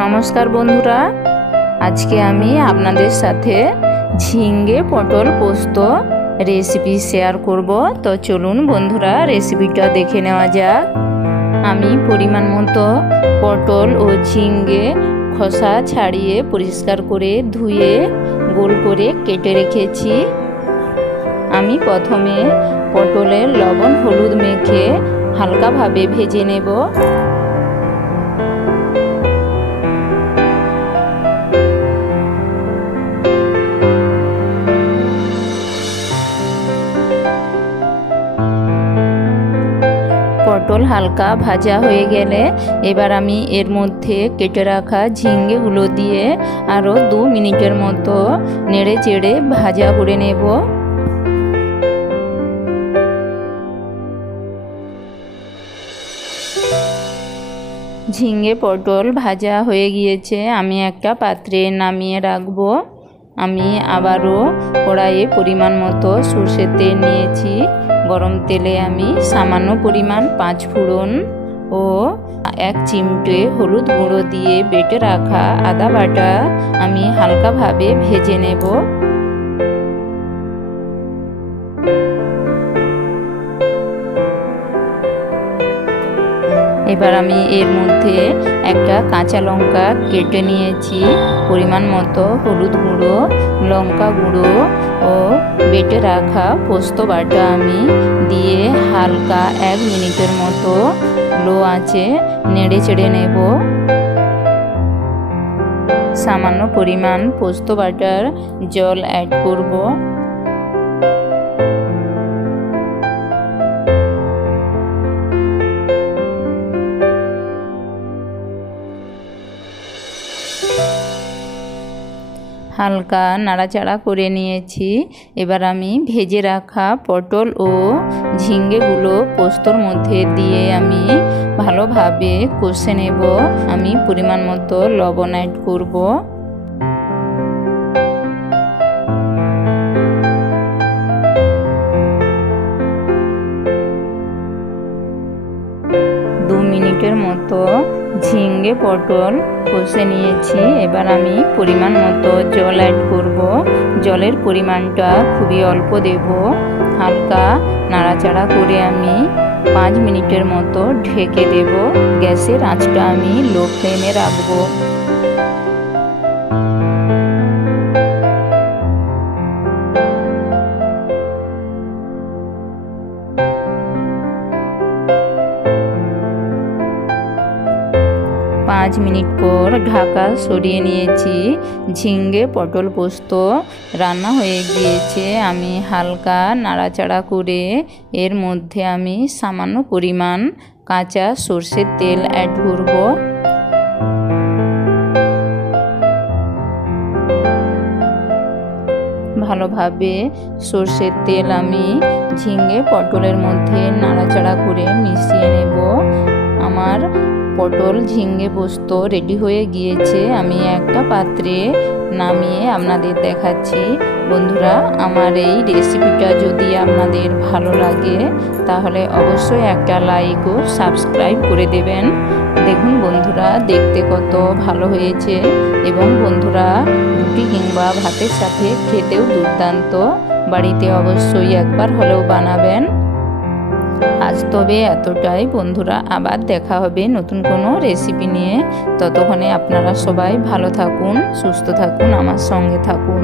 নমস্কার বন্ধুরা, আজকে আমি আপনাদের সাথে ঝিঙে পটল পোস্ত রেসিপি শেয়ার করব। তো চলুন বন্ধুরা রেসিপিটা দেখে নেওয়া যাক। আমি পরিমাণ মতো পটল ও ঝিঙে খোসা ছাড়িয়ে পরিষ্কার করে ধুয়ে গোল করে কেটে রেখেছি। আমি প্রথমে পটলের লবণ হলুদ মেখে হালকাভাবে ভেজে নেব। পটল হালকা ভাজা হয়ে গেলে এবার আমি এর মধ্যে কেটে রাখা ঝিঙেগুলো দিয়ে আরও 2 মিনিটের মতো নেড়ে চেড়ে ভাজা করে নেব। ঝিঙে পটল ভাজা হয়ে গিয়েছে, আমি একটা পাত্রে নামিয়ে রাখবো। আমি আবারও কড়াইয়ে পরিমাণ মতো সরষের তেল নিয়েছি। গরম তেলে আমি সামান্য পরিমাণ 5 ফোড়ন ও 1 চিমটে হলুদ গুঁড়ো দিয়ে বেটে রাখা আদা বাটা আমি হালকাভাবে ভেজে নেব। এবার আমি এর মধ্যে একটা কাঁচা লঙ্কা কেটে নিয়েছি, পরিমাণ মতো হলুদ গুঁড়ো, লঙ্কা গুঁড়ো ও বেটে রাখা পোস্ত বাটা আমি দিয়ে হালকা 1 মিনিটের মতো লো আঁচে নেড়ে চেড়ে নেব। সামান্য পরিমাণ পোস্ত বাটার জল অ্যাড করব। হালকা নাড়াচাড়া করে নিয়েছি। এবার আমি ভেজে রাখা পটল ও ঝিঙেগুলো পোস্তর মধ্যে দিয়ে আমি ভালোভাবে কষে নেব। আমি পরিমাণ মতো লবণ অ্যাড করব। দু মিনিটের মতো ঝিঙে পটল কষে নিয়েছি। এবার আমি পরিমাণ মতো জল অ্যাড করব। জলের পরিমাণটা খুবই অল্প দেব। হালকা নাড়াচাড়া করে আমি 5 মিনিটের মতো ঢেকে দেব। গ্যাসের আঁচটা আমি লো ফ্লেমে রাখবো। পাঁচ মিনিট পর ঢাকা সরিয়ে নিয়েছি। ঝিঙে পটল পোস্ত রান্না হয়ে গিয়েছে। আমি হালকা নাড়াচাড়া করে এর মধ্যে আমি সামান্য পরিমাণ কাঁচা সরষের তেল অ্যাড করব। ভালোভাবে সরষের তেল আমি ঝিঙে পটলের মধ্যে নাড়াচাড়া করে মিশিয়ে নেব। আমার পটল ঝিঙে পোস্ত রেডি হয়ে গিয়েছে। আমি একটা পাত্রে নামিয়ে আপনাদের দেখাচ্ছি। বন্ধুরা, আমার এই রেসিপিটা যদি আপনাদের ভালো লাগে তাহলে অবশ্যই একটা লাইক ও সাবস্ক্রাইব করে দেবেন। দেখুন বন্ধুরা, দেখতে কত ভালো হয়েছে এবং বন্ধুরা রুটি কিংবা ভাতের সাথে খেতেও দুর্দান্ত। বাড়িতে অবশ্যই একবার হলেও বানাবেন। আজ তবে এতটাই বন্ধুরা, আবার দেখা হবে নতুন কোনো রেসিপি নিয়ে। ততক্ষণে আপনারা সবাই ভালো থাকুন, সুস্থ থাকুন, আমার সঙ্গে থাকুন।